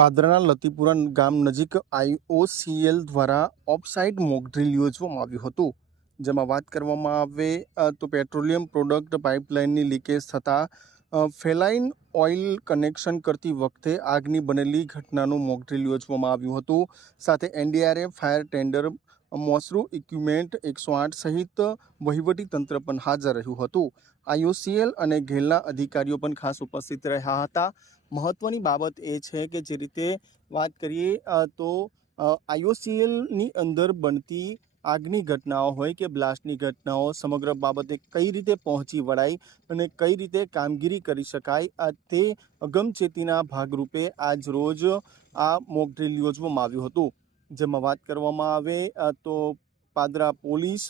પાદરાના લતીપુરા ગામ નજીક આઈઓસીએલ દ્વારા ઓફસાઇટ મોકડ્રીલ યોજવામાં આવ્યું હતું. જેમાં વાત કરવામાં આવે તો પેટ્રોલિયમ પ્રોડક્ટ પાઇપલાઇનની લીકેજ થતાં ફેલાઇન ઓઇલ કનેક્શન કરતી વખતે આગની બનેલી ઘટનાનું મોકડ્રીલ યોજવામાં આવ્યું હતું. સાથે એનડીઆરએફ, ફાયર ટેન્ડર, મોસરૂ ઇક્વિપમેન્ટ એકસો આઠ સહિત વહીવટી તંત્ર પણ હાજર રહ્યું હતું. આઈઓસીએલ અને ઘેલના અધિકારીઓ પણ ખાસ ઉપસ્થિત રહ્યા હતા. મહત્ત્વની બાબત એ છે કે જે રીતે વાત કરીએ તો આઈઓસીએલની અંદર બનતી આગની ઘટનાઓ હોય કે બ્લાસ્ટની ઘટનાઓ સમગ્ર બાબતે કઈ રીતે પહોંચી વળાય અને કઈ રીતે કામગીરી કરી શકાય, આ તે અગમચેતીના ભાગરૂપે આજ રોજ આ મોકડ્રીલ યોજવામાં આવ્યું હતું. જેમાં વાત કરવામાં આવે તો પાદરા પોલીસ,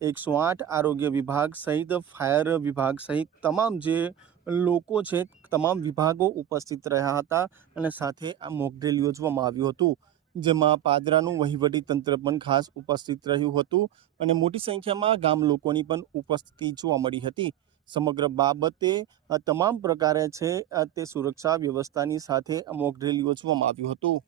એકસો આઠ આરોગ્ય વિભાગ સહિત ફાયર વિભાગ સહિત તમામ જે લોકો છે, તમામ વિભાગો ઉપસ્થિત રહ્યા હતા અને સાથે આ મોકડ્રીલ યોજવામાં આવ્યું હતું. જેમાં પાદરાનું વહીવટી તંત્ર પણ ખાસ ઉપસ્થિત રહ્યું હતું અને મોટી સંખ્યામાં ગામ લોકોની પણ ઉપસ્થિતિ જોવા મળી હતી. સમગ્ર બાબતે તમામ પ્રકારે છે તે સુરક્ષા વ્યવસ્થાની સાથે આ મોકડ્રીલ યોજવામાં આવ્યું હતું.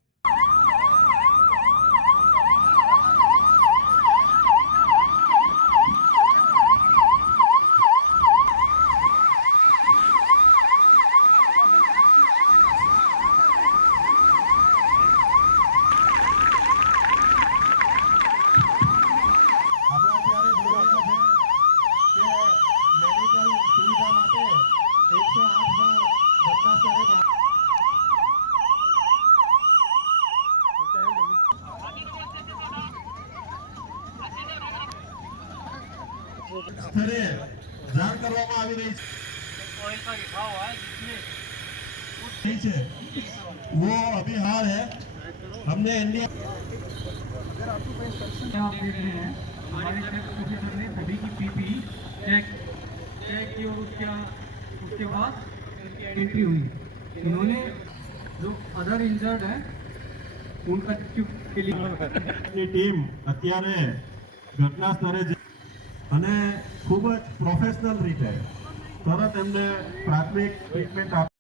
સ્થળે જાણ કરવામાં આવી રહી છે नहीं है वो अभी हाल है हमने इंडिया आप देख रहे हैं हमारे चेक ऑफिसर ने सभी की पीपी चेक चेक की और उसके उसके बाद एंट्री हुई इन्होंने जो अदर इंजर्ड है उनका चुप के लिए ની ટીમ અત્યારે ઘટના સ્થળે જઈ અને ખૂબ જ પ્રોફેશનલ રીતે તરત એમને પ્રાથમિક ટ્રીટમેન્ટ આપ